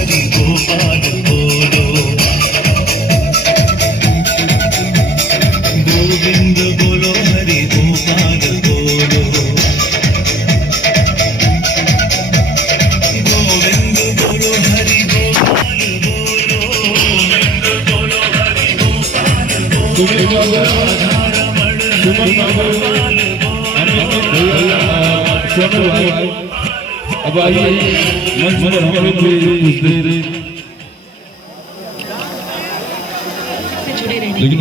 हरि गोपाल बोलो, गोविंद बोलो हरि गोपाल बोलो, गोविंद बोलो हरि गोपाल बोलो, गोविंद बोलो हरि गोपाल बोलो, राधारमण हरि गोपाल बोलो। अब आइए मंच पर हमें कुछ देर लेकिन